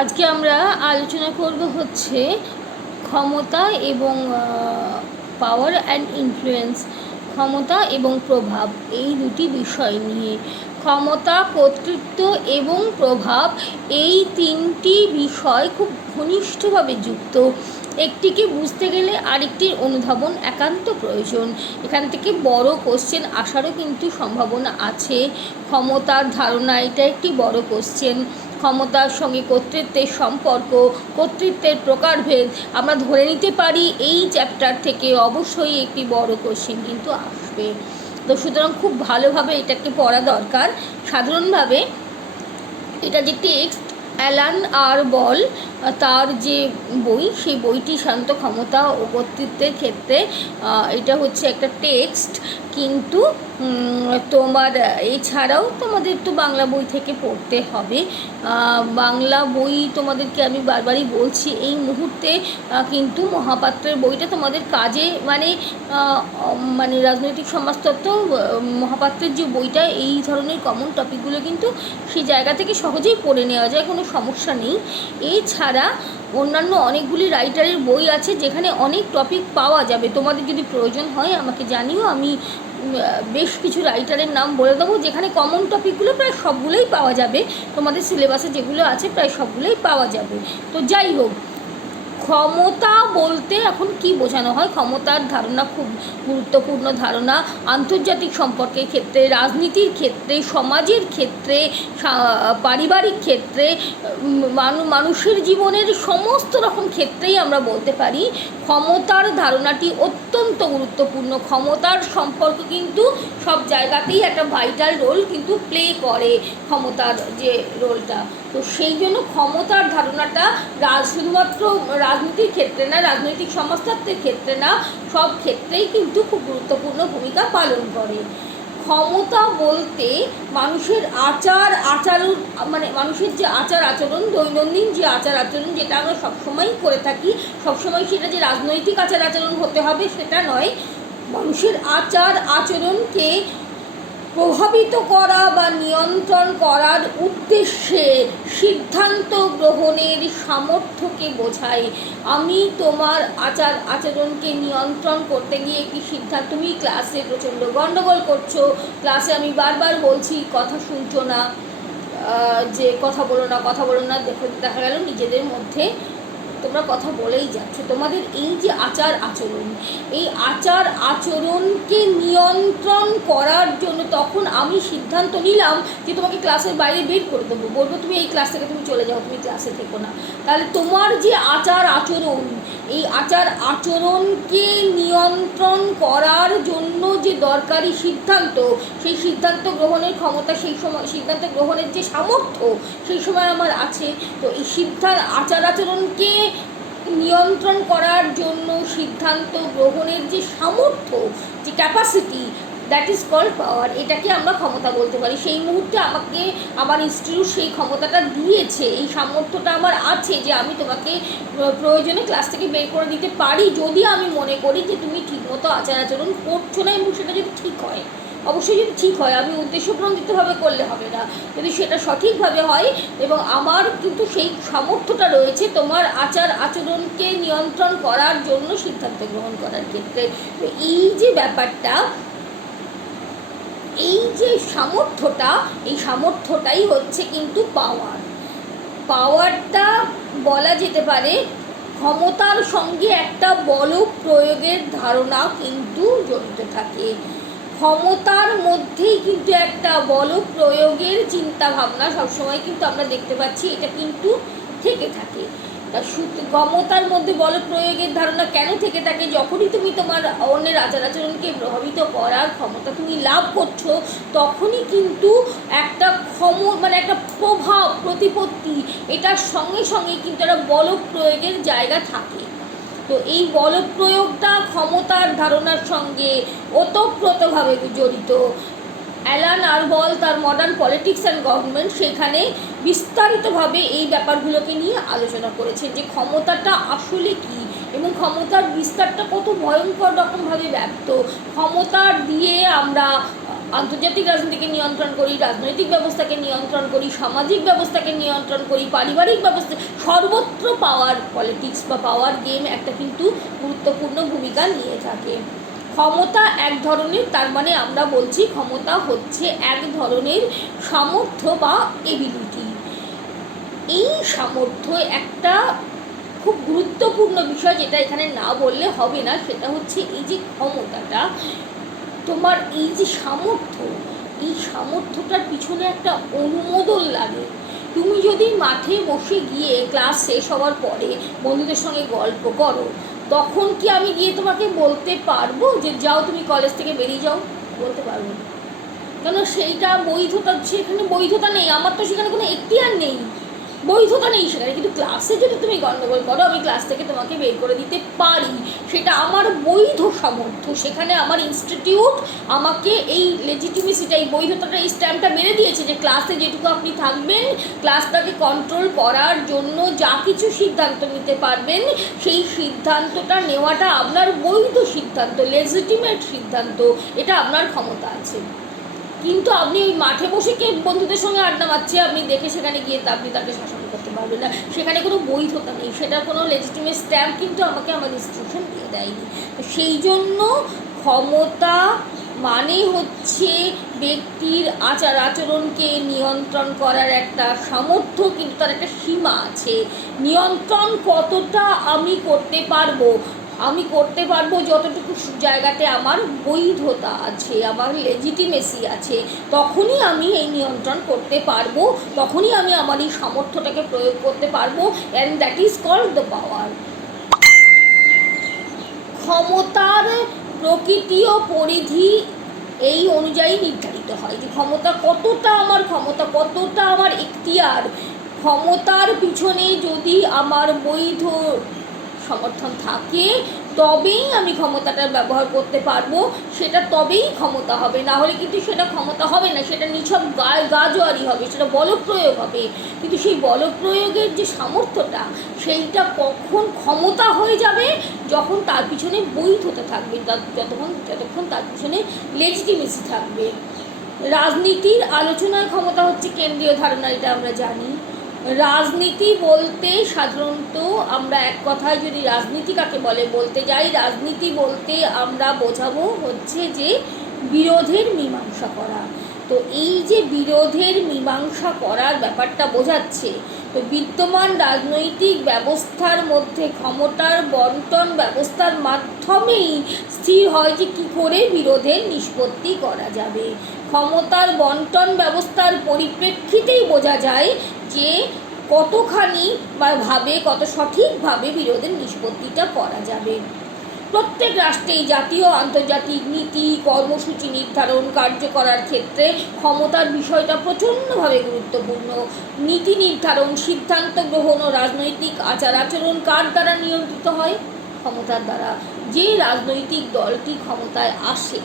আজকে আমরা আলোচনা করব হচ্ছে ক্ষমতা এবং পাওয়ার অ্যান্ড ইনফ্লুয়েন্স, ক্ষমতা এবং প্রভাব, এই দুটি বিষয় নিয়ে। ক্ষমতা, কর্তৃত্ব এবং প্রভাব, এই তিনটি বিষয় খুব ঘনিষ্ঠভাবে যুক্ত। একটিকে বুঝতে গেলে আরেকটির অনুধাবন একান্ত প্রয়োজন। এখান থেকে বড় কোশ্চেন আসারও কিন্তু সম্ভাবনা আছে। ক্ষমতার ধারণা, এটা একটি বড় কোশ্চেন। ক্ষমতার সঙ্গে কর্তৃত্বের সম্পর্ক, কর্তৃত্বের প্রকারভেদ আমরা ধরে নিতে পারি এই চ্যাপ্টার থেকে অবশ্যই একটি বড় কোশ্চেন কিন্তু আসবে। তো সুতরাং খুব ভালোভাবে এটাকে পড়া দরকার। সাধারণভাবে এটা যে টেক্সট, অ্যালান আর বল তার যে বই, সেই বইটি শান্ত ক্ষমতা ও কর্তৃত্বের ক্ষেত্রে এটা হচ্ছে একটা টেক্সট। কিন্তু তোমার এছাড়াও তোমাদের তো বাংলা বই থেকে পড়তে হবে। বাংলা বই তোমাদেরকে আমি বারবারই বলছি, এই মুহূর্তে কিন্তু মহাপাত্রের বইটা তোমাদের কাজে মানে রাজনৈতিক সমাজতত্ত্ব মহাপাত্রের যে বইটা, এই ধরনের কমন টপিকগুলো কিন্তু সেই জায়গা থেকে সহজেই পড়ে নেওয়া যায়, কোনো সমস্যা নেই। এছাড়া অন্যান্য অনেকগুলি রাইটারের বই আছে যেখানে অনেক টপিক পাওয়া যাবে। তোমাদের যদি প্রয়োজন হয় আমাকে জানিও, আমি বেশ কিছু রাইটারের নাম বলে দেবো যেখানে কমন টপিকগুলো প্রায় সবগুলোই পাওয়া যাবে। তোমাদের সিলেবাসে যেগুলো আছে প্রায় সবগুলোই পাওয়া যাবে। তো যাই হোক, ক্ষমতা বলতে এখন কি বোঝানো হয়? ক্ষমতার ধারণা খুব গুরুত্বপূর্ণ ধারণা। আন্তর্জাতিক সম্পর্কের ক্ষেত্রে, রাজনীতির ক্ষেত্রে, সমাজের ক্ষেত্রে, পারিবারিক ক্ষেত্রে, মানুষের জীবনের সমস্ত রকম ক্ষেত্রেই আমরা বলতে পারি ক্ষমতার ধারণাটি অত্যন্ত গুরুত্বপূর্ণ। ক্ষমতার সম্পর্ক কিন্তু সব জায়গাতেই একটা ভাইটাল রোল কিন্তু প্লে করে, ক্ষমতার যে রোলটা। তো সেই জন্য ক্ষমতার ধারণাটা শুধুমাত্র রাজনীতির ক্ষেত্রে না, রাজনৈতিক সমাজতত্ত্বের ক্ষেত্রে না, সব ক্ষেত্রেই কিন্তু খুব গুরুত্বপূর্ণ ভূমিকা পালন করে। ক্ষমতা বলতে মানুষের আচারণ, মানে মানুষের যে আচার আচরণ, দৈনন্দিন যে আচার আচরণ, যেটা আমরা সবসময়ই করে থাকি, সবসময় সেটা যে রাজনৈতিক আচার আচরণ হতে হবে সেটা নয়। মানুষের আচার আচরণকে প্রভাবিত করা বা নিয়ন্ত্রণ করার উদ্দেশ্যে সিদ্ধান্ত গ্রহণের সামর্থ্যকে বোঝায়। আমি তোমার আচার আচরণকে নিয়ন্ত্রণ করতে গিয়ে একটি সিদ্ধান্ত, তুমি ক্লাসে প্রচণ্ড গণ্ডগোল করছো, ক্লাসে আমি বারবার বলছি কথা শুনছো না, যে কথা বলো না কথা বলো না, দেখা গেল নিজেদের মধ্যে তোমরা কথা বলেই যাচ্ছ। তোমাদের এই যে আচার আচরণ, এই আচার আচরণকে নিয়ন্ত্রণ করার জন্য তখন আমি সিদ্ধান্ত নিলাম যে তোমাকে ক্লাসের বাইরে বের করে দেবো, বলবো তুমি এই ক্লাস থেকে তুমি চলে যাও, তুমি ক্লাসে থেকো না। তাহলে তোমার যে আচার আচরণ, এই আচার আচরণকে নিয়ন্ত্রণ করার জন্য যে দরকারি সিদ্ধান্ত, সেই সিদ্ধান্ত গ্রহণের ক্ষমতা, সেই সময় সিদ্ধান্ত গ্রহণের যে সামর্থ্য সেই সময় আমার আছে। তো এই আচার আচরণকে নিয়ন্ত্রণ করার জন্য সিদ্ধান্ত গ্রহণের যে সামর্থ্য, যে ক্যাপাসিটি, দ্যাট ইজ কল্ড পাওয়ার। এটাকে আমরা ক্ষমতা বলতে পারি। সেই মুহূর্তে আমাকে আমার ইনস্টিটিউট সেই ক্ষমতাটা দিয়েছে, এই সামর্থ্যটা আমার আছে যে আমি তোমাকে প্রয়োজনে ক্লাস থেকে বের করে দিতে পারি, যদি আমি মনে করি যে তুমি ঠিকমতো আচার আচরণ করছো না, এবং সেটা যদি ঠিক হয়। অবশ্যই যদি ঠিক হয়, আমি উদ্দেশ্যপ্রণোদিতভাবে করলে হবে না, যদি সেটা সঠিকভাবে হয় এবং আমার কিন্তু সেই সামর্থ্যটা রয়েছে তোমার আচার আচরণকে নিয়ন্ত্রণ করার জন্য সিদ্ধান্ত গ্রহণ করার ক্ষেত্রে। তো এই যে ব্যাপারটা, এই যে সামর্থ্যটা, এই সামর্থ্যটাই হচ্ছে কিন্তু পাওয়ার। পাওয়ারটা বলা যেতে পারে ক্ষমতার সঙ্গে একটা বল প্রয়োগের ধারণা কিন্তু জড়িত থাকে। ক্ষমতার মধ্যেই কিন্তু একটা বল প্রয়োগের চিন্তা ভাবনা সবসময় কিন্তু আমরা দেখতে পাচ্ছি, এটা কিন্তু থেকে থাকে। ক্ষমতার মধ্যে বল প্রয়োগের ধারণা কেন থেকে থাকে? যখনই তুমি তোমার অন্যের আচার আচরণকে প্রভাবিত করার ক্ষমতা তুমি লাভ করছো, তখনই কিন্তু একটা একটা প্রভাব প্রতিপত্তি, এটার সঙ্গে সঙ্গে কিন্তু একটা বল প্রয়োগের জায়গা থাকে। তো এই বল প্রয়োগটা ক্ষমতার ধারণার সঙ্গে ওতপ্রোতভাবে জড়িত। অ্যালান আরবল তার মডার্ন পলিটিক্স অ্যান্ড গভর্নমেন্ট, সেখানে বিস্তারিতভাবে এই ব্যাপারগুলোকে নিয়ে আলোচনা করেছেন যে ক্ষমতাটা আসলে কী এবং ক্ষমতার বিস্তারটা কত ভয়ঙ্কর রকমভাবে ব্যক্ত। ক্ষমতার দিয়ে আমরা আন্তর্জাতিক রাজনীতিকে নিয়ন্ত্রণ করি, রাজনৈতিক ব্যবস্থাকে নিয়ন্ত্রণ করি, সামাজিক ব্যবস্থাকে নিয়ন্ত্রণ করি, পারিবারিক ব্যবস্থা, সর্বত্র পাওয়ার পলিটিক্স বা পাওয়ার গেম একটা কিন্তু গুরুত্বপূর্ণ ভূমিকা নিয়ে থাকে। ক্ষমতা এক ধরনের, তার মানে আমরা বলছি ক্ষমতা হচ্ছে এক ধরনের সামর্থ্য বা এবিলিটি। এই সামর্থ্য একটা খুব গুরুত্বপূর্ণ বিষয়, যেটা এখানে না বললে হবে না, সেটা হচ্ছে এই যে ক্ষমতাটা, তোমার এই যে সামর্থ্য, এই সামর্থ্যটার পিছনে একটা অনুমোদন লাগে। তুমি যদি মাঠে বসে গিয়ে ক্লাস শেষ হওয়ার পরে বন্ধুদের সঙ্গে গল্প করো, তখন কি আমি গিয়ে তোমাকে বলতে পারবো যে যাও তুমি কলেজ থেকে বেরিয়ে যাও? বলতে পারবো না, কেন? সেইটা বৈধতা, সেখানে বৈধতা নেই, আমার তো সেখানে কোনো এখতিয়ার নেই, বৈধতা নেই সেখানে। কিন্তু ক্লাসে যদি তুমি গণ্ডগোল করো, আমি ক্লাস থেকে তোমাকে বের করে দিতে পারি, সেটা আমার বৈধ সামর্থ্য। সেখানে আমার ইনস্টিটিউট আমাকে এই লেজিটিমেসিটা, এই বৈধতাটা, এই স্ট্যাম্পটা মেরে দিয়েছে যে ক্লাসে যেটুকু আপনি থাকবেন, ক্লাসটাকে কন্ট্রোল করার জন্য যা কিছু সিদ্ধান্ত নিতে পারবেন, সেই সিদ্ধান্তটা নেওয়াটা আপনার বৈধ সিদ্ধান্ত, লেজিটিমেট সিদ্ধান্ত, এটা আপনার ক্ষমতা আছে। কিন্তু আপনি ওই মাঠে বসে কে বন্ধুদের সঙ্গে আড্ডা মারছে, আপনি দেখে সেখানে গিয়ে আপনি তাকে শাসন করতে পারবেন না, সেখানে কোনো বৈধতা নেই, সেটার কোনো লেজিটিমেট স্ট্যাম্প কিন্তু আমাকে আমার ইনস্টিটিউশন দিয়ে দেয়নি। তো সেই জন্য ক্ষমতা মানে হচ্ছে ব্যক্তির আচার আচরণকে নিয়ন্ত্রণ করার একটা সামর্থ্য, কিন্তু তার একটা সীমা আছে। নিয়ন্ত্রণ কতটা আমি করতে পারবো? আমি করতে পারবো যতটুকু জায়গাতে আমার বৈধতা আছে, আমার লেজিটিমেসি আছে, তখনই আমি এই নিয়ন্ত্রণ করতে পারবো, তখনই আমি আমার এই সামর্থ্যটাকে প্রয়োগ করতে পারবো, and that is called the power. ক্ষমতার প্রকৃতি ও পরিধি এই অনুযায়ী নির্ধারিত হয় যে ক্ষমতা কতটা আমার, ক্ষমতা কতটা আমার এখতিয়ার। ক্ষমতার পিছনে যদি আমার বৈধ সমর্থন থাকে, তবেই আমি ক্ষমতাটার ব্যবহার করতে পারবো, সেটা তবেই ক্ষমতা হবে, না হলে কিন্তু সেটা ক্ষমতা হবে না, সেটা নিছক গাজোয়ারি হবে, সেটা বলপ্রয়োগ হবে। কিন্তু সেই বলপ্রয়োগের যে সামর্থ্যটা, সেইটা কখন ক্ষমতা হয়ে যাবে? যখন তার পিছনে বৈধতা থাকবে, যতক্ষণ তার পিছনে লেজিটিমেসি থাকবে। রাজনীতির আলোচনায় ক্ষমতা হচ্ছে কেন্দ্রীয় ধারণা, এটা আমরা জানি। রাজনীতি বলতে সাধারণত আমরা এক কথায় যদি রাজনীতি কাকে বলতে যাই, রাজনীতি বলতে আমরা বোঝাবো হচ্ছে যে বিরোধের মীমাংসা করা। তো এই যে বিরোধের মীমাংসা করার ব্যাপারটা বোঝাচ্ছে, তো বিদ্যমান রাজনৈতিক ব্যবস্থার মধ্যে ক্ষমতার বন্টন ব্যবস্থার মাধ্যমেই স্থির হয় যে কী করে বিরোধের নিষ্পত্তি করা যাবে। ক্ষমতার বন্টন ব্যবস্থার পরিপ্রেক্ষিতেই বোঝা যায় যে কতখানি বা কত সঠিকভাবে বিরোধের নিষ্পত্তিটা করা যাবে। প্রত্যেক রাষ্ট্রেই জাতীয় আন্তর্জাতিক নীতি কর্মসূচি নির্ধারণ কার্য করার ক্ষেত্রে ক্ষমতার বিষয়টা প্রচণ্ডভাবে গুরুত্বপূর্ণ। নীতি নির্ধারণ, সিদ্ধান্ত গ্রহণ ও রাজনৈতিক আচার আচরণ কার দ্বারা নিয়ন্ত্রিত হয়? ক্ষমতার দ্বারা। যে রাজনৈতিক দলটি ক্ষমতায় আসে,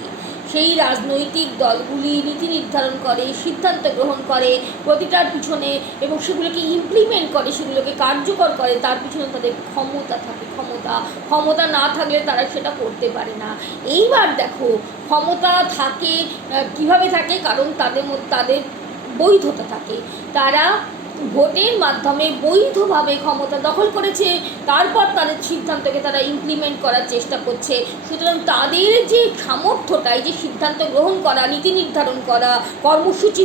সেই রাজনৈতিক দলগুলি নীতি নির্ধারণ করে, সিদ্ধান্ত গ্রহণ করে প্রতিটার পিছনে, এবং সেগুলোকে ইমপ্লিমেন্ট করে, সেগুলোকে কার্যকর করে, তার পিছনে তাদের ক্ষমতা থাকে। ক্ষমতা না থাকলে তারা সেটা করতে পারে না। এইবার দেখো ক্ষমতা থাকে কিভাবে থাকে, কারণ তাদের বৈধতা থাকে, তারা ভোটের মাধ্যমে বৈধভাবে ক্ষমতা দখল করেছে, তারপর তাদের সিদ্ধান্তকে তারা ইমপ্লিমেন্ট করার চেষ্টা করছে। সুতরাং তাদের যে সামর্থ্যটা, এই যে সিদ্ধান্ত গ্রহণ করা, নীতি নির্ধারণ করা, কর্মসূচি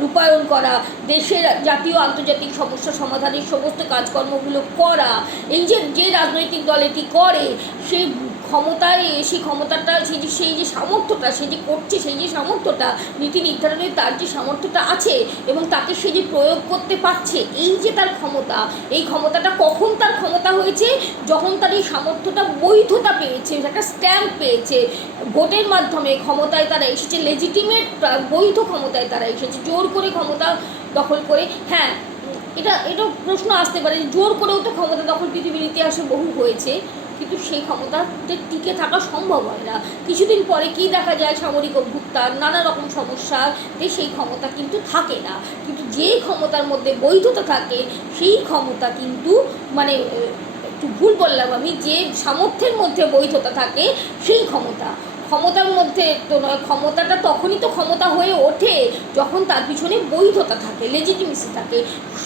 রূপায়ণ করা, দেশের জাতীয় আন্তর্জাতিক সমস্যা সমাধানের সমস্ত কাজকর্মগুলো করা, এই যে রাজনৈতিক দল এটি করে, সে ক্ষমতায়, সেই ক্ষমতাটা, সেই যে সামর্থ্যটা সে যে করছে, সেই যে সামর্থ্যটা নীতি নির্ধারণের তার যে সামর্থ্যটা আছে, এবং তাকে সে যে প্রয়োগ করতে পারছে, এই যে তার ক্ষমতা, এই ক্ষমতাটা কখন তার ক্ষমতা হয়েছে? যখন তার এই সামর্থ্যটা বৈধতা পেয়েছে, একটা স্ট্যাম্প পেয়েছে, ভোটের মাধ্যমে ক্ষমতায় তারা এসেছে, লেজিটিমেট বৈধ ক্ষমতায় তারা এসেছে, জোর করে ক্ষমতা দখল করে। হ্যাঁ, এটা প্রশ্ন আসতে পারে, জোর করেও তো ক্ষমতা দখল পৃথিবীর ইতিহাসে বহু হয়েছে, কিন্তু সেই ক্ষমতাতে টিকে থাকা সম্ভব হয় না। কিছুদিন পরে কি দেখা যায়, সামরিক অভ্যুত্থান, নানা রকম সমস্যাতে সেই ক্ষমতা কিন্তু থাকে না। কিন্তু যে ক্ষমতার মধ্যে বৈধতা থাকে, সেই ক্ষমতা কিন্তু, মানে একটু ভুল বললাম আমি, যে সামর্থ্যের মধ্যে বৈধতা থাকে, সেই ক্ষমতা ক্ষমতার মধ্যে তো নয়, ক্ষমতাটা তখনই তো ক্ষমতা হয়ে ওঠে যখন তার পিছনে বৈধতা থাকে, লেজিটিমেসি থাকে।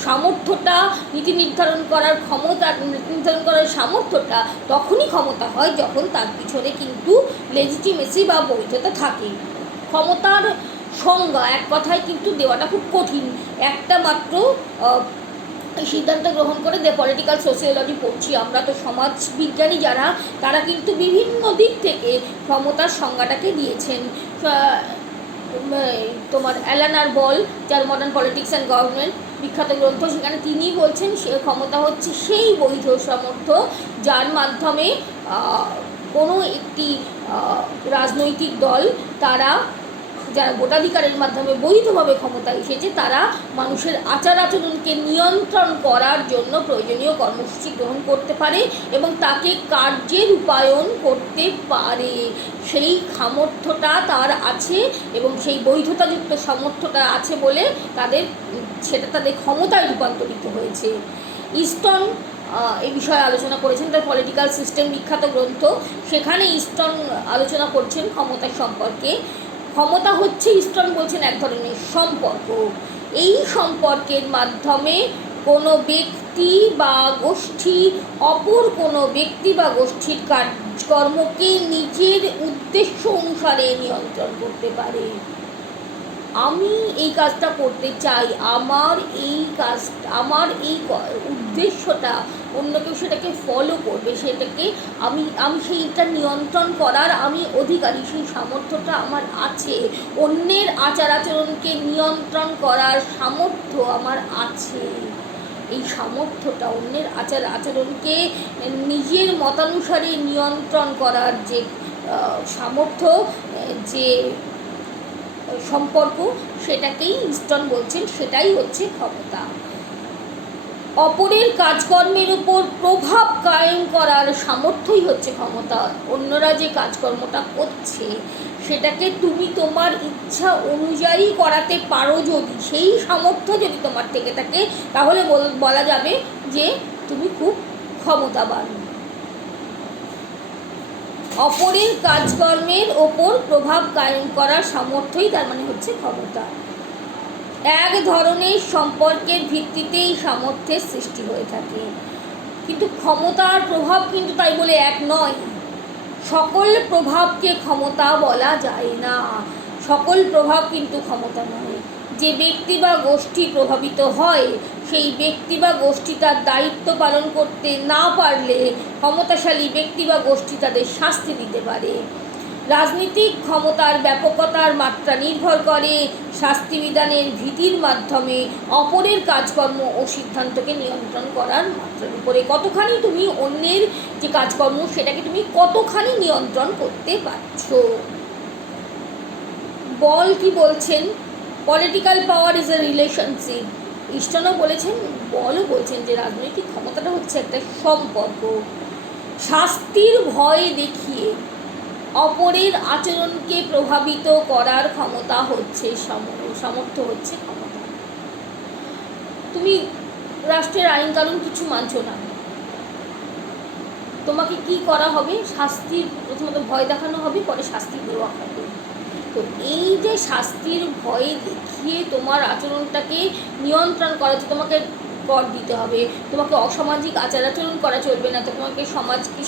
সামর্থ্যটা, নীতি নির্ধারণ করার ক্ষমতা, নীতি নির্ধারণ করার সামর্থ্যটা তখনই ক্ষমতা হয় যখন তার পিছনে কিন্তু লেজিটিমেসি বা বৈধতা থাকে। ক্ষমতার সংজ্ঞা এক কথায় কিন্তু দেওয়াটা খুব কঠিন। একটা মাত্র সিদ্ধান্ত গ্রহণ করে পলিটিক্যাল সোশিওলজি পড়ছি আমরা, তো সমাজবিজ্ঞানী যারা তারা কিন্তু বিভিন্ন দিক থেকে ক্ষমতার সংজ্ঞাটাকে দিয়েছেন। তোমার অ্যালান বল, যার মডার্ন পলিটিক্স অ্যান্ড গভর্নমেন্ট বিখ্যাত গ্রন্থ, সেখানে তিনি বলছেন সে ক্ষমতা হচ্ছে সেই বৈধ সামর্থ্য যার মাধ্যমে কোনো একটি রাজনৈতিক দল তারা যারা ভোটাধিকারের মাধ্যমে বৈধভাবে ক্ষমতায় এসেছে তারা মানুষের আচার আচরণকে নিয়ন্ত্রণ করার জন্য প্রয়োজনীয় কর্মসূচি গ্রহণ করতে পারে এবং তাকে কার্যে রূপায়ণ করতে পারে। সেই সামর্থ্যটা তার আছে এবং সেই বৈধতাযুক্ত সামর্থ্যটা আছে বলে সেটা তাদের ক্ষমতায় রূপান্তরিত হয়েছে। ইস্টন এই বিষয়ে আলোচনা করেছেন, তার পলিটিক্যাল সিস্টেম বিখ্যাত গ্রন্থ, সেখানে ইস্টন আলোচনা করছেন ক্ষমতার সম্পর্কে। ক্ষমতা হচ্ছে, ইস্টন বলছেন, এক ধরনের সম্পর্ক। এই সম্পর্কের মাধ্যমে কোনো ব্যক্তি বা গোষ্ঠী অপর কোনো ব্যক্তি বা গোষ্ঠীর কাজকর্মকে নিজের উদ্দেশ্য অনুসারে নিয়ন্ত্রণ করতে পারে। আমি এই কাজটা করতে চাই, আমার এই উদ্দেশ্যটা অন্য কেউ সেটাকে ফলো করবে, সেটাকে আমি সেইটা নিয়ন্ত্রণ করার আমি অধিকারী, সেই সামর্থ্যটা আমার আছে। অন্যের আচার আচরণকে নিয়ন্ত্রণ করার সামর্থ্য আমার আছে। এই সামর্থ্যটা, অন্যের আচার আচরণকে নিজের মতানুসারে নিয়ন্ত্রণ করার যে সামর্থ্য, যে সম্পর্ক, সেটাকেই ইস্টন বলছেন সেটাই হচ্ছে ক্ষমতা। অপরের কাজকর্মের উপর প্রভাব কায়েম করার সামর্থ্যই হচ্ছে ক্ষমতা। অন্যরা যে কাজকর্মটা করছে সেটাকে তুমি তোমার ইচ্ছা অনুযায়ী করাতে পারো, যদি সেই সামর্থ্য যদি তোমার থেকে থাকে তাহলে বলা যাবে যে তুমি খুব ক্ষমতাবান। অপরের কাজকর্মের ওপর প্রভাব কায়েম করার সামর্থ্যই তার মানে হচ্ছে ক্ষমতা। এক ধরনের সম্পর্কের ভিত্তিতেই সামর্থ্যের সৃষ্টি হয়ে থাকে, কিন্তু ক্ষমতার প্রভাব কিন্তু তাই বলে এক নয়। সকল প্রভাবকে ক্ষমতা বলা যায় না, সকল প্রভাব কিন্তু ক্ষমতা নয়। যে ব্যক্তি বা গোষ্ঠী প্রভাবিত হয় সেই ব্যক্তি বা গোষ্ঠী তার দায়িত্ব পালন করতে না পারলে ক্ষমতাশালী ব্যক্তি বা গোষ্ঠী তাদের শাস্তি দিতে পারে। রাজনীতিক ক্ষমতার ব্যাপকতার মাত্রা নির্ভর করে শাস্তি বিধানের ভীতির মাধ্যমে অপরের কাজকর্ম ও সিদ্ধান্তকে নিয়ন্ত্রণ করার মাত্রার উপরে। কতখানি তুমি অন্যের যে কাজকর্ম সেটাকে তুমি কতখানি নিয়ন্ত্রণ করতে পারছো। বল কি বলছেন, political power is a relationship. ইস্টনও বলেছেন, বলও বলছেন যে রাজনৈতিক ক্ষমতাটা হচ্ছে একটা সম্পর্ক। শাস্তির ভয় দেখিয়ে অপরের আচরণকে প্রভাবিত করার ক্ষমতা হচ্ছে সামর্থ্য হচ্ছে ক্ষমতা। তুমি রাষ্ট্রের আইন কানুন কিছু মানছো না, তোমাকে কি করা হবে? শাস্তির প্রথমত ভয় দেখানো হবে, পরে শাস্তি দেওয়া হবে। তো এই যে শাস্তির ভয় দেখিয়ে তোমার আচরণটাকে নিয়ন্ত্রণ করা হচ্ছে, তোমাকে কর দিতে হবে, তোমাকে অসামাজিক আচার আচরণ করা চলবে না, তোমাকে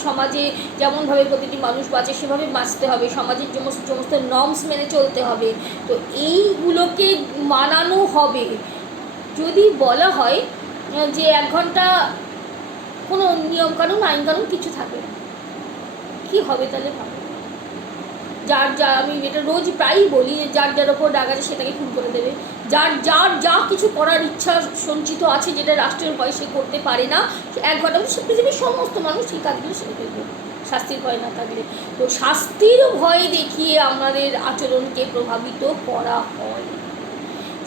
সমাজে যেমনভাবে প্রতিটি মানুষ বাঁচে সেভাবে বাঁচতে হবে, সমাজের সমস্ত নর্মস মেনে চলতে হবে। তো এইগুলোকে মানানো হবে। যদি বলা হয় যে 1 ঘন্টা কোনো নিয়মকানুন আইনকানুন কিছু থাকবে না, কী হবে তাহলে? ভাবে আমি এটা রোজ প্রায়ই বলি, যার ওপর রাগ আছে সেটাকে খুন করে দেবে। যা কিছু করার ইচ্ছা সঞ্চিত আছে যেটা রাষ্ট্রের ভয় সে করতে পারে না, 1 ঘন্টা সে পৃথিবীর সমস্ত মানুষ সেই কাজগুলো সেরে ফেলবে শাস্তির ভয় না থাকলে। তো শাস্তির ভয় দেখিয়ে আমাদের আচরণকে প্রভাবিত করা হয়।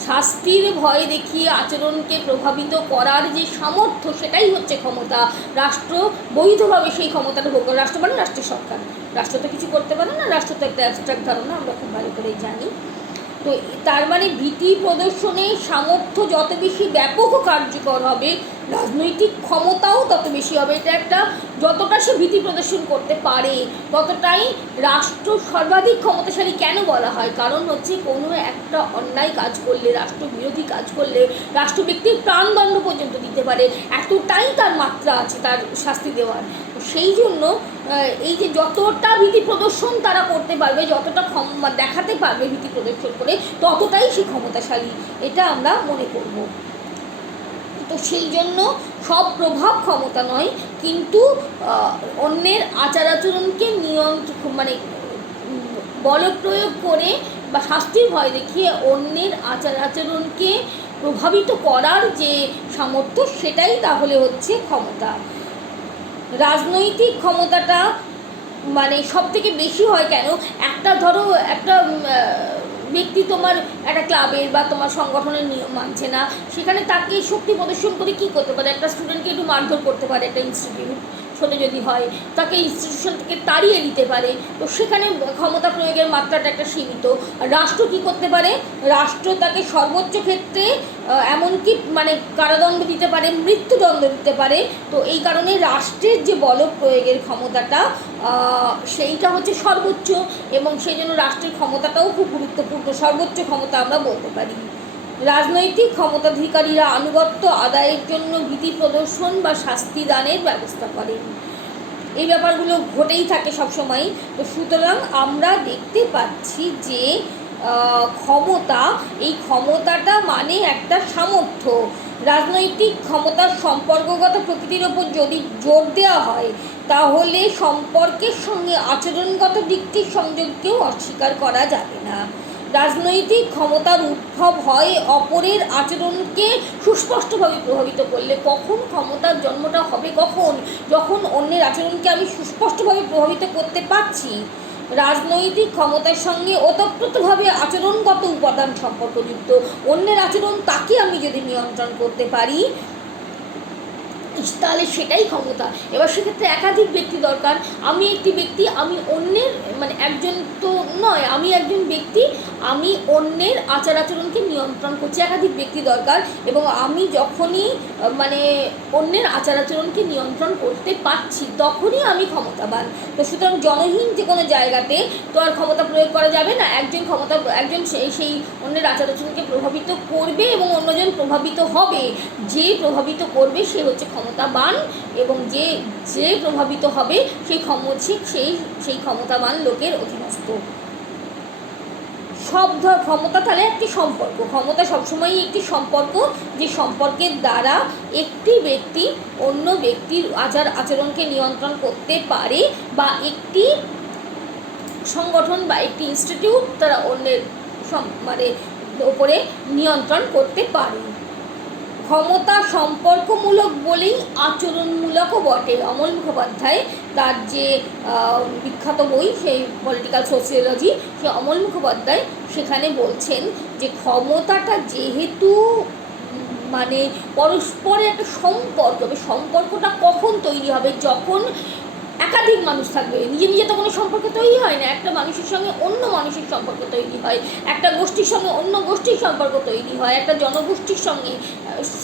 শাস্তির ভয় দেখিয়ে আচরণকে প্রভাবিত করার যে সামর্থ্য সেটাই হচ্ছে ক্ষমতা। রাষ্ট্র বৈধভাবে সেই ক্ষমতাটা ভোগ করে। রাষ্ট্র মানে রাষ্ট্রের সরকার, রাষ্ট্র তো কিছু করতে পারে না, রাষ্ট্র তো একটা অ্যাবস্ট্রাক্ট ধারণা, আমরা খুব ভালো করেই জানি। তো তার মানে ভীতি প্রদর্শনে সামর্থ্য যত বেশি ব্যাপক ও কার্যকর হবে, রাজনৈতিক ক্ষমতাও তত বেশি হবে। এটা একটা, যতটা সে ভীতি প্রদর্শন করতে পারে ততটাই রাষ্ট্র সর্বাধিক ক্ষমতাশালী। কেন বলা হয়? কারণ হচ্ছে কোনো একটা অন্যায় কাজ করলে, রাষ্ট্রবিরোধী কাজ করলে রাষ্ট্র ব্যক্তির প্রাণদণ্ড পর্যন্ত দিতে পারে, এতটাই তার মাত্রা আছে তার শাস্তি দেওয়ার। সেই জন্য এই যে যতটা ভীতি প্রদর্শন তারা করতে পারবে, যতটা দেখাতে পারবে ভীতি প্রদর্শন করে, ততটাই সে ক্ষমতাশালী, এটা আমরা মনে করব। তো সেই জন্য সব প্রভাব ক্ষমতা নয়, কিন্তু অন্যের আচার আচরণকে মানে বল প্রয়োগ করে বা শাস্তির ভয় দেখিয়ে অন্যের আচার আচরণকে প্রভাবিত করার যে সামর্থ্য, সেটাই তাহলে হচ্ছে ক্ষমতা। রাজনৈতিক ক্ষমতাটা মানে সব থেকে বেশি হয় কেন? একটা ধরো একটা ব্যক্তি তোমার একটা ক্লাবের বা তোমার সংগঠনের নিয়ম মানছে না, সেখানে তাকে শক্তি প্রদর্শন করে কী করতে পারে? একটা স্টুডেন্টকে একটু মারধর করতে পারে, একটা ইনস্টিটিউশনে যদি হয় তাকে ইনস্টিটিউশন থেকে তাড়িয়ে দিতে পারে। তো সেখানে ক্ষমতা প্রয়োগের মাত্রাটা একটা সীমিত। রাষ্ট্র কী করতে পারে? রাষ্ট্র তাকে সর্বোচ্চ ক্ষেত্রে এমনকি মানে কারাদণ্ড দিতে পারে, মৃত্যুদণ্ড দিতে পারে। তো এই কারণে রাষ্ট্রের যে বল প্রয়োগের ক্ষমতাটা সেইটা হচ্ছে সর্বোচ্চ, এবং সেই জন্য রাষ্ট্রের ক্ষমতাটাও খুব গুরুত্বপূর্ণ, সর্বোচ্চ ক্ষমতা আমরা বলতে পারি। রাজনৈতিক ক্ষমতাধিকারীরা আনুগত্য আদায়ের জন্য ভীতি প্রদর্শন বা শাস্তি দানের ব্যবস্থা করেন। এই ব্যাপারগুলো ঘটেই থাকে সবসময়। তো সুতরাং আমরা দেখতে পাচ্ছি যে ক্ষমতা, এই ক্ষমতাটা মানে একটা সামর্থ্য। রাজনৈতিক ক্ষমতার সম্পর্কগত প্রকৃতির ওপর যদি জোর দেওয়া হয়, তাহলে সম্পর্কের সঙ্গে আচরণগত দিকটির সংযোগকেও অস্বীকার করা যাবে না। রাজনৈতিক ক্ষমতার উদ্ভব হয় অপরের আচরণকে সুস্পষ্টভাবে প্রভাবিত করলে। কখন ক্ষমতার জন্মটা হবে? কখন? যখন অন্যের আচরণকে আমি সুস্পষ্টভাবে প্রভাবিত করতে পারছি। রাজনৈতিক ক্ষমতার সঙ্গে ওতপ্রোতভাবে আচরণগত উপাদান সম্পর্কযুক্ত। অন্যের আচরণ তাকে আমি যদি নিয়ন্ত্রণ করতে পারি, তাহলে সেটাই ক্ষমতা। এবার সেক্ষেত্রে একাধিক ব্যক্তি দরকার। আমি একটি ব্যক্তি, আমি অন্যের মানে একজন তো নয়, আমি একজন ব্যক্তি, আমি অন্যের আচার আচরণকে নিয়ন্ত্রণ করছি, একাধিক ব্যক্তি দরকার। এবং আমি যখনই মানে অন্যের আচার আচরণকে নিয়ন্ত্রণ করতে পারছি, তখনই আমি ক্ষমতাবান। তো সুতরাং জনহীন যে কোনো জায়গাতে তো আর ক্ষমতা প্রয়োগ করা যাবে না। একজন সেই অন্যের আচার আচরণকে প্রভাবিত করবে এবং অন্যজন প্রভাবিত হবে। যে প্রভাবিত করবে সে হচ্ছে ক্ষমতাবান, এবং যে প্রভাবিত হবে সেই ক্ষমতাবান লোকের অধীনস্থ। সব ক্ষমতা তাহলে একটি সম্পর্ক। ক্ষমতা সবসময়ই একটি সম্পর্ক, যে সম্পর্কের দ্বারা একটি ব্যক্তি অন্য ব্যক্তির আচার আচরণকে নিয়ন্ত্রণ করতে পারে, বা একটি সংগঠন বা একটি ইনস্টিটিউট তারা অন্যের মানে ওপরে নিয়ন্ত্রণ করতে পারে। ক্ষমতা সম্পর্কমূলক বলেই আচরণমূলকও বটে। অমল মুখোপাধ্যায় তার যে বিখ্যাত বই, সেই পলিটিক্যাল সোশিওলজি, সে অমল মুখোপাধ্যায় সেখানে বলছেন যে ক্ষমতাটা যেহেতু মানে পরস্পরের একটা সম্পর্ক, সম্পর্কটা কখন তৈরি হবে? যখন একাধিক মানুষ থাকবে। নিজে নিজে তো কোনো সম্পর্ক তৈরি হয় না। একটা মানুষের সঙ্গে অন্য মানুষের সম্পর্ক তৈরি হয়, একটা গোষ্ঠীর সঙ্গে অন্য গোষ্ঠীর সম্পর্ক তৈরি হয়, একটা জনগোষ্ঠীর সঙ্গে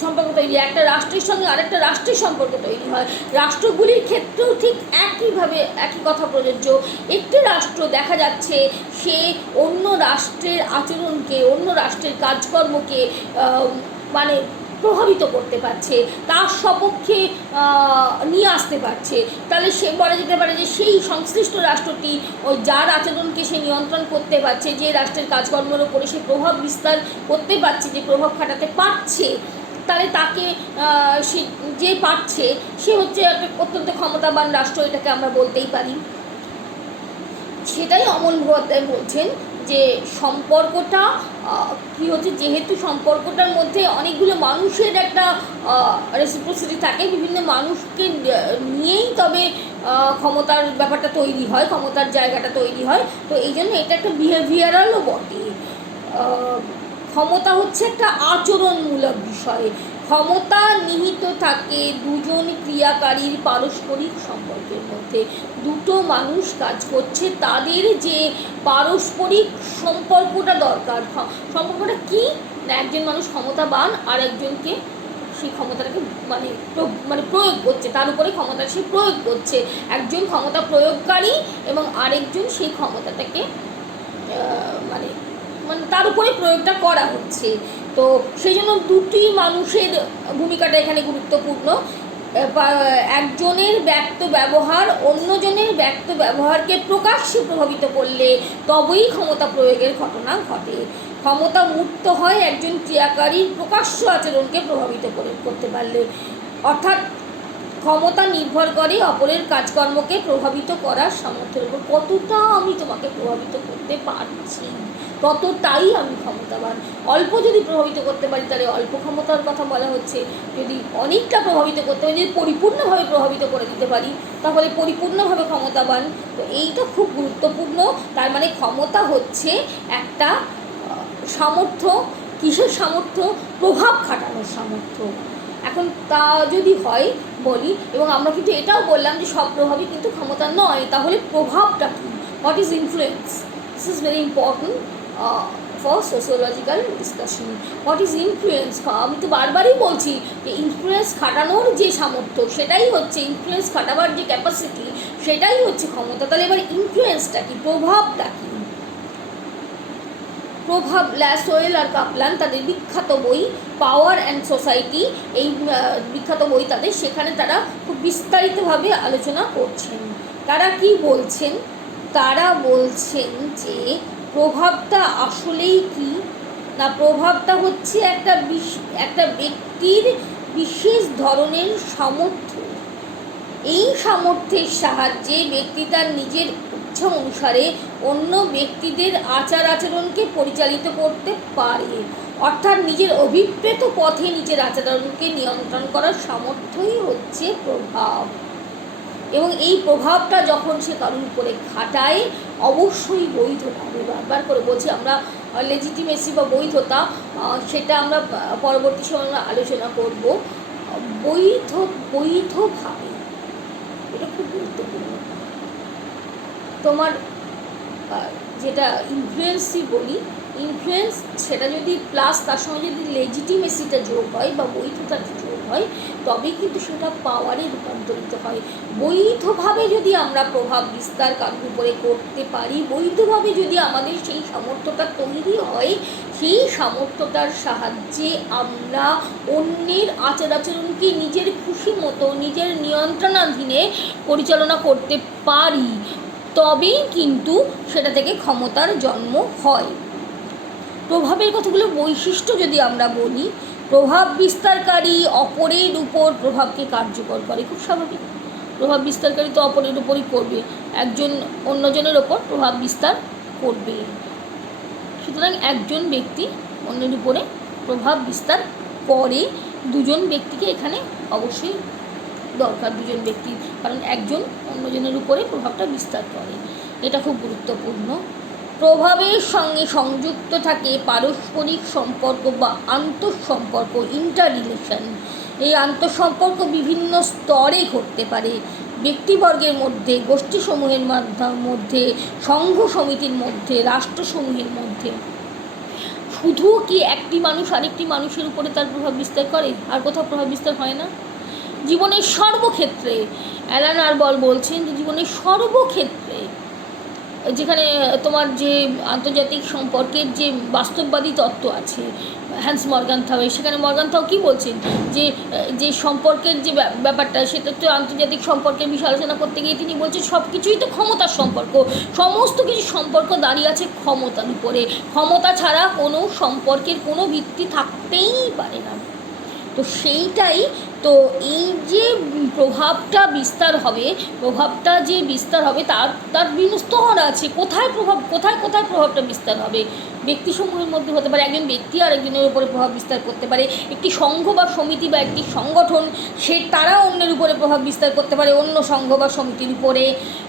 সম্পর্ক তৈরি হয়, একটা রাষ্ট্রের সঙ্গে আরেকটা রাষ্ট্রের সম্পর্ক তৈরি হয়। রাষ্ট্রগুলির ক্ষেত্রেও ঠিক একইভাবে একই কথা প্রযোজ্য। একটি রাষ্ট্র দেখা যাচ্ছে সে অন্য রাষ্ট্রের আচরণকে, অন্য রাষ্ট্রের কাজকর্মকে মানে প্রভাবিত করতে পারছে, তার সপক্ষে নিয়ে আসতে পারছে। তাহলে সে বলা যেতে পারে যে সেই সংশ্লিষ্ট রাষ্ট্রটি ওই যার আচরণকে সে নিয়ন্ত্রণ করতে পারছে, যে রাষ্ট্রের কাজকর্মের ওপরে সে প্রভাব বিস্তার করতে পারছে, যে প্রভাব খাটাতে পারছে, তাহলে তাকে যে পারছে সে হচ্ছে একটা অত্যন্ত ক্ষমতাবান রাষ্ট্র, এটাকে আমরা বলতেই পারি। সেটাই অমল মুখোপাধ্যায় বলছেন যে সম্পর্কটা কী হচ্ছে, যেহেতু সম্পর্কটার মধ্যে অনেকগুলো মানুষের একটা রেসিপ্রোসিটি থাকে, বিভিন্ন মানুষকে নিয়েই তবে ক্ষমতার ব্যাপারটা তৈরি হয়, ক্ষমতার জায়গাটা তৈরি হয়। তো এই জন্য এটা একটা বিহেভিয়ারালও বটে। ক্ষমতা হচ্ছে একটা আচরণমূলক বিষয়। ক্ষমতা নিহিত থাকে দুজন ক্রিয়াকারীর পারস্পরিক সম্পর্কের মধ্যে। দুটো মানুষ কাজ করছে, তাদের যে পারস্পরিক সম্পর্কটা দরকার, সম্পর্কটা কি না, একজন মানুষ ক্ষমতাবান আর একজনকে সেই ক্ষমতাটাকে মানে প্রয়োগ করছে, তার উপরে ক্ষমতা সে প্রয়োগ করছে। একজন ক্ষমতা প্রয়োগকারী এবং আরেকজন সেই ক্ষমতাটাকে মানে মানে তার উপরে প্রয়োগটা করা হচ্ছে। তো সেই জন্য দুটি মানুষের ভূমিকাটা এখানে গুরুত্বপূর্ণ। একজনের ব্যক্ত ব্যবহার অন্যজনের ব্যক্ত ব্যবহারকে প্রকাশ্যে প্রভাবিত করলে তবেই ক্ষমতা প্রয়োগের ঘটনা ঘটে। ক্ষমতা মূর্ত হয় একজন ক্রিয়াকারীর প্রকাশ্য আচরণকে প্রভাবিত করতে পারলে। অর্থাৎ ক্ষমতা নির্ভর করে অপরের কাজকর্মকে প্রভাবিত করার সামর্থ্যের উপর। কতটা আমি তোমাকে প্রভাবিত করতে পারছি, ততটাই আমি ক্ষমতাবান। অল্প যদি প্রভাবিত করতে পারি তাহলে অল্প ক্ষমতার কথা বলা হচ্ছে, যদি অনেকটা প্রভাবিত করতে পারি, যদি পরিপূর্ণভাবে প্রভাবিত করে দিতে পারি তাহলে পরিপূর্ণভাবে ক্ষমতাবান। তো এইটা খুব গুরুত্বপূর্ণ। তার মানে ক্ষমতা হচ্ছে একটা সামর্থ্য। কিসের সামর্থ্য? প্রভাব খাটানোর সামর্থ্য। এখন তা যদি হয় বলি, এবং আমরা কিন্তু এটাও বললাম যে সব প্রভাবই কিন্তু ক্ষমতা নয়, তাহলে প্রভাবটা কী? What is influence? This is very important for sociological discussion. What is influence? আমি তো বারবারই বলছি যে ইনফ্লুয়েন্স খাটানোর যে সামর্থ্য, সেটাই হচ্ছে ইনফ্লুয়েন্স খাটাবার যে ক্যাপাসিটি, সেটাই হচ্ছে ক্ষমতা। তাহলে এবার ইনফ্লুয়েন্সটা কি, প্রভাবটা কী? প্রভাব ল্যাসওয়েল আর কাপলান তাদের বিখ্যাত বই পাওয়ার অ্যান্ড সোসাইটি, এই বিখ্যাত বই তাদের, সেখানে তারা খুব বিস্তারিতভাবে আলোচনা করছেন। তারা কি বলছেন? তারা বলছেন যে প্রভাবটা আসলেই কি না, প্রভাবটা হচ্ছে একটা ব্যক্তির বিশেষ ধরনের সামর্থ্য। এই সামর্থ্যের সাহায্যে ব্যক্তি তার নিজের ইচ্ছা অনুসারে অন্য ব্যক্তিদের আচার আচরণকে পরিচালিত করতে পারে। অর্থাৎ নিজের অভিপ্রেত পথে নিজের আচরণকে নিয়ন্ত্রণ করার সামর্থ্যই হচ্ছে প্রভাব। এবং এই প্রভাবটা যখন সে কারোর উপরে খাটায়, অবশ্যই বৈধতা। আমি বারবার করে বলছি, আমরা লেজিটিমেসি বা বৈধতা, সেটা আমরা পরবর্তী সময় আমরা আলোচনা করব। বৈধভাবে, এটা খুব গুরুত্বপূর্ণ। তোমার যেটা ইনফ্লুয়েন্সই বলি, ইনফ্লুয়েন্স, সেটা যদি প্লাস তার সঙ্গে যদি লেজিটিমেসিটা যোগ হয় বা বৈধতাটা যোগ হয়, তবেই কিন্তু সেটা পাওয়ারে রূপান্তরিত হয়। বৈধভাবে যদি আমরা প্রভাব বিস্তার কারোর উপরে করতে পারি, বৈধভাবে যদি আমাদের সেই সামর্থ্যটা তৈরি হয়, সেই সামর্থ্যটার সাহায্যে আমরা অন্যের আচার আচরণকে নিজের খুশি মতো নিজের নিয়ন্ত্রণাধীনে পরিচালনা করতে পারি, তবেই কিন্তু সেটা থেকে ক্ষমতার জন্ম হয়। প্রভাবের কতগুলো বৈশিষ্ট্য যদি আমরা বলি, প্রভাব বিস্তারকারী অপরের উপর প্রভাবকে কার্যকর করে। খুব স্বাভাবিক, প্রভাব বিস্তারকারী তো অপরের উপরই করবে, একজন অন্যজনের ওপর প্রভাব বিস্তার করবে। সুতরাং একজন ব্যক্তি অন্যের উপরে প্রভাব বিস্তার করে। দুজন ব্যক্তিকে এখানে অবশ্যই দরকার, দুজন ব্যক্তি, কারণ একজন অন্যজনের উপরে প্রভাবটা বিস্তার করে। এটা খুব গুরুত্বপূর্ণ। প্রভাবের সঙ্গে সংযুক্ত থাকে পারস্পরিক সম্পর্ক বা আন্তঃসম্পর্ক, ইন্টার রিলেশন। এই আন্তঃসম্পর্ক বিভিন্ন স্তরে ঘটতে পারে, ব্যক্তিবর্গের মধ্যে, গোষ্ঠীসমূহের মধ্যে, সংঘ সমিতির মধ্যে, রাষ্ট্রসমূহের মধ্যে। শুধু কি একটি মানুষ আরেকটি মানুষের উপরে তার প্রভাব বিস্তার করে, আর কোথাও প্রভাব বিস্তার হয় না? জীবনের সর্বক্ষেত্রে, অ্যালান আরবল বলছেন যে জীবনের সর্বক্ষেত্রে, যেখানে তোমার যে আন্তর্জাতিক সম্পর্কের যে বাস্তববাদী তত্ত্ব আছে, হ্যান্স মর্গানথাউ, সেখানে মর্গানথাউ কী বলছেন, যে সম্পর্কের যে ব্যাপারটা, সেটা তো আন্তর্জাতিক সম্পর্কের বিষয়ে আলোচনা করতে গিয়ে তিনি বলছেন সব কিছুই তো ক্ষমতার সম্পর্ক, সমস্ত কিছু সম্পর্ক দাঁড়িয়ে আছে ক্ষমতার উপরে, ক্ষমতা ছাড়া কোনো সম্পর্কের কোনো ভিত্তি থাকতেই পারে না। তো সেইটাই, তো এই যে প্রভাবটা বিস্তার হবে, তার বিভিন্ন স্তর আছে। কোথায় প্রভাবটা বিস্তার হবে? ব্যক্তিসমূহের মধ্যে হতে পারে, একজন ব্যক্তি আর একজনের উপরে প্রভাব বিস্তার করতে পারে। একটি সংঘ বা সমিতি বা একটি সংগঠন, তারা অন্যের উপরে প্রভাব বিস্তার করতে পারে অন্য সংঘ বা সমিতির উপরে।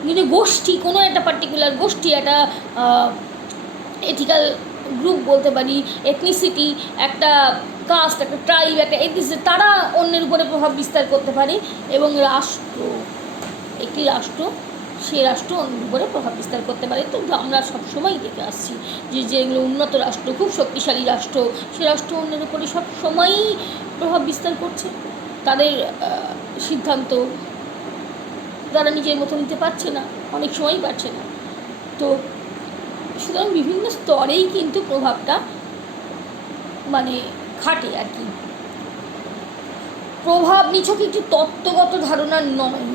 কিন্তু গোষ্ঠী, কোনো একটা পার্টিকুলার গোষ্ঠী, একটা এথিক্যাল গ্রুপ বলতে পারি, এথনিসিটি, একটা কাস্ট, একটা ট্রাইব, একটা এথনিসিটি, তারা অন্যের উপরে প্রভাব বিস্তার করতে পারে। এবং রাষ্ট্র, একটি রাষ্ট্র, সে রাষ্ট্র অন্যের উপরে প্রভাব বিস্তার করতে পারে। তো আমরা সবসময়ই দেখে আসছি যে যেগুলো উন্নত রাষ্ট্র, খুব শক্তিশালী রাষ্ট্র, সে রাষ্ট্র অন্যের উপরে সবসময়ই প্রভাব বিস্তার করছে। তাদের সিদ্ধান্ত তারা নিজের মতো নিতে পারছে না, অনেক সময়ই পারছে না। তো সুতরাং বিভিন্ন স্তরেই কিন্তু প্রভাবটা মানে খাটে আর কি। প্রভাব নিছক একটি তত্ত্বগত ধারণা নয়,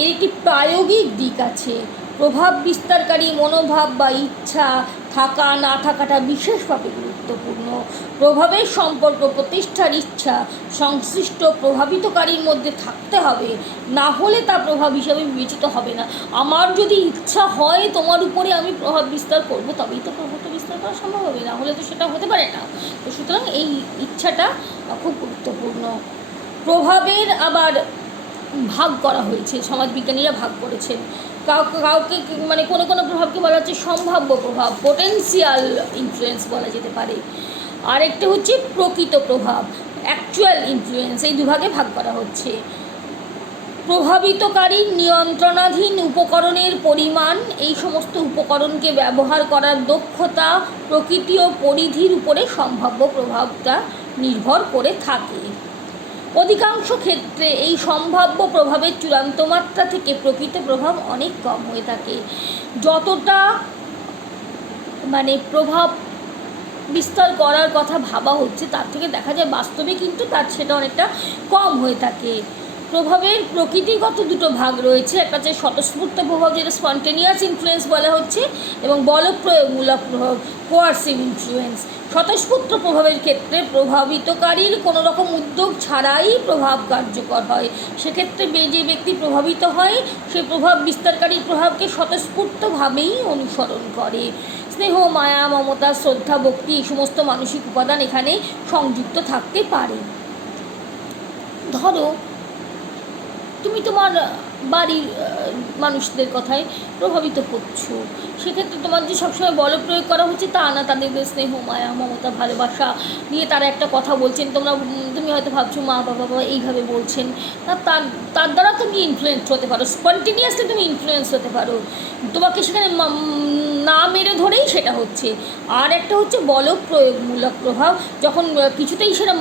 এর একটি প্রায়োগিক দিক আছে। প্রভাব বিস্তারকারী মনোভাব বা ইচ্ছা থাকা না থাকাটা বিশেষভাবে গুরুত্বপূর্ণ। প্রভাবের সম্পর্ক প্রতিষ্ঠার ইচ্ছা সংশ্লিষ্ট প্রভাবিতকারীর মধ্যে থাকতে হবে, না হলে তা প্রভাব হিসাবে বিবেচিত হবে না। আমার যদি ইচ্ছা হয় তোমার উপরে আমি প্রভাব বিস্তার করব, তবেই তো প্রভাবটা বিস্তার করা সম্ভব হবে, না হলে তো সেটা হতে পারে না। তো সুতরাং এই ইচ্ছাটা খুব গুরুত্বপূর্ণ। প্রভাবের আবার ভাগ করা হয়েছে, সমাজবিজ্ঞানীরা ভাগ করেছেন। কাউকে মানে কোনো কোনো প্রভাবকে বলা হচ্ছে সম্ভাব্য প্রভাব, পোটেন্সিয়াল ইনফ্লুয়েন্স বলা যেতে পারে। আরেকটা হচ্ছে প্রকৃত প্রভাব, অ্যাকচুয়াল ইনফ্লুয়েন্স। এই দুভাগে ভাগ করা হচ্ছে। প্রভাবিতকারীর নিয়ন্ত্রণাধীন উপকরণের পরিমাণ, এই সমস্ত উপকরণকে ব্যবহার করার দক্ষতা, প্রকৃতি ও পরিধির উপরে সম্ভাব্য প্রভাবটা নির্ভর করে থাকে। অধিকাংশ ক্ষেত্রে এই সম্ভাব্য প্রভাবের চূড়ান্ত মাত্রা থেকে প্রকৃত প্রভাব অনেক কম হয়ে থাকে। যতটা মানে প্রভাব বিস্তার করার কথা ভাবা হচ্ছে তার থেকে দেখা যায় বাস্তবে কিন্তু তার সেটা অনেকটা কম হয়ে থাকে। প্রভাবের প্রকৃতিগত দুটো ভাগ রয়েছে, একটা হচ্ছে স্বতঃস্ফূর্ত প্রভাব, যেটা স্পন্টেনিয়াস ইনফ্লুয়েন্স বলা হচ্ছে, এবং বলপ্রয়োগমূলক প্রভাব, কোয়ার্সিভ ইনফ্লুয়েন্স। স্বতঃস্ফূর্ত প্রভাবের ক্ষেত্রে প্রভাবিতকারীর কোনো রকম উদ্যোগ ছাড়াই প্রভাব কার্যকর হয়। সেক্ষেত্রে যে ব্যক্তি প্রভাবিত হয় সে প্রভাব বিস্তারকারী প্রভাবকে স্বতঃস্ফূর্তভাবেই অনুসরণ করে। স্নেহ, মায়া, মমতা, শ্রদ্ধা, ভক্তি, এই সমস্ত মানসিক উপাদান এখানে সংযুক্ত থাকতে পারে। ধরো তুমি তোমার বাড়ির মানুষদের কথায় প্রভাবিত হচ্ছ, সেক্ষেত্রে তোমার যে সবসময় বল প্রয়োগ করা হচ্ছে তা না, তাদের স্নেহ, মায়া, মমতা, ভালোবাসা নিয়ে তারা একটা কথা বলছেন, তুমি হয়তো ভাবছো মা বাবা এইভাবে বলছেন, তার দ্বারা তুমি ইনফ্লুয়েন্স হতে পারো, স্পন্টেনিয়াসলি তুমি ইনফ্লুয়েন্স হতে পারো। তোমাকে সেখানে না মেরে ধরেই সেটা হচ্ছে। আর একটা হচ্ছে বল প্রয়োগমূলক প্রভাব, যখন কিছুতেই সেটা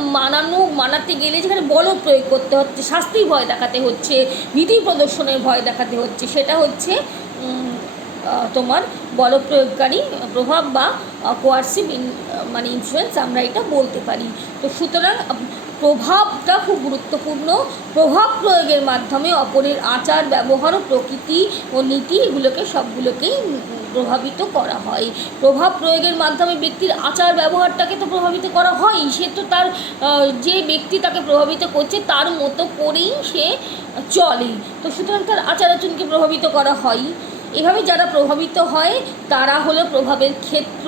মানাতে গেলে যেখানে বল প্রয়োগ করতে হচ্ছে, শাস্তির ভয় দেখাতে হচ্ছে, নীতি প্রদর্শনের ভয় দেখাতে হচ্ছে, সেটা হচ্ছে তোমার বলপ্রয়োগকারী প্রভাব বা কোয়ার্সিভ মানে ইনফ্লুয়েন্স, আমরা এটা বলতে পারি। তো সুতরাং প্রভাবটা খুব গুরুত্বপূর্ণ। প্রভাব প্রয়োগের মাধ্যমে অপরের আচার, ব্যবহার ও প্রকৃতি ও নীতি এগুলোকে সবগুলোকেই প্রভাবিত করা হয়। প্রভাব প্রয়োগের মাধ্যমে ব্যক্তির আচার ব্যবহারটাকে তো প্রভাবিত করা হয়, সে তো তার যে ব্যক্তি তাকে প্রভাবিত করছে তার মতো করেই সে চলে, তো সুতরাং তার আচার আচরণকে প্রভাবিত করা হয়। এভাবে যারা প্রভাবিত হয় তারা হলো প্রভাবের ক্ষেত্র,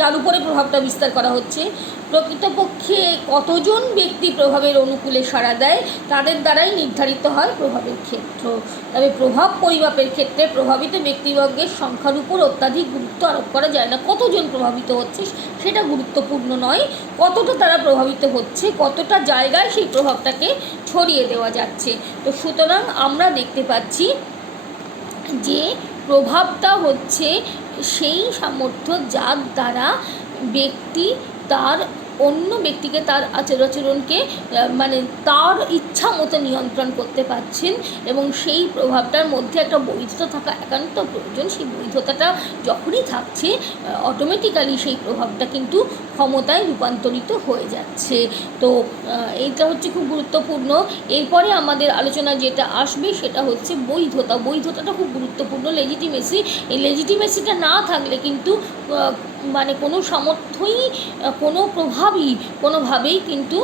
যার উপরে প্রভাবটা বিস্তার করা হচ্ছে। প্রকৃতপক্ষে কতজন ব্যক্তি প্রভাবের অনুকূলে সাড়া দেয় তাদের দ্বারাই নির্ধারিত হয় প্রভাবের ক্ষেত্র। তবে প্রভাব পরিমাপের ক্ষেত্রে প্রভাবিত ব্যক্তিবর্গের সংখ্যার উপর অত্যাধিক গুরুত্ব আরোপ করা যায় না। কতজন প্রভাবিত হচ্ছে সেটা গুরুত্বপূর্ণ নয়, কতটা তারা প্রভাবিত হচ্ছে, কতটা জায়গায় সেই প্রভাবটাকে ছড়িয়ে দেওয়া যাচ্ছে। তো সুতরাং আমরা দেখতে পাচ্ছি যে প্রভাবটা হচ্ছে সেই সামর্থ্য যার দ্বারা ব্যক্তি তার অন্য ব্যক্তিকে তার আচরণকে মানে তার ইচ্ছা মতো নিয়ন্ত্রণ করতে পারছেন, এবং সেই প্রভাবটার মধ্যে একটা বৈধতা থাকা একান্ত প্রয়োজন। সেই বৈধতাটা যখনই থাকছে অটোমেটিক্যালি সেই প্রভাবটা কিন্তু ক্ষমতায় রূপান্তরিত হয়ে যাচ্ছে। তো এইটা হচ্ছে খুব গুরুত্বপূর্ণ। এরপরে আমাদের আলোচনা যেটা আসবে সেটা হচ্ছে বৈধতা। বৈধতাটা খুব গুরুত্বপূর্ণ। লেজিটিমেসি, এই লেজিটিমেসিটা না থাকলে কিন্তু মানে কোনো সামর্থ্যই, কোনো প্রভাবই কোনোভাবেই কিন্তু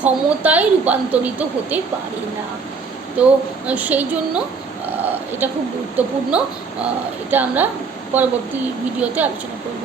ক্ষমতায় রূপান্তরিত হতে পারে না। তো সেই জন্য এটা খুব গুরুত্বপূর্ণ। এটা আমরা পরবর্তী ভিডিওতে আলোচনা করব।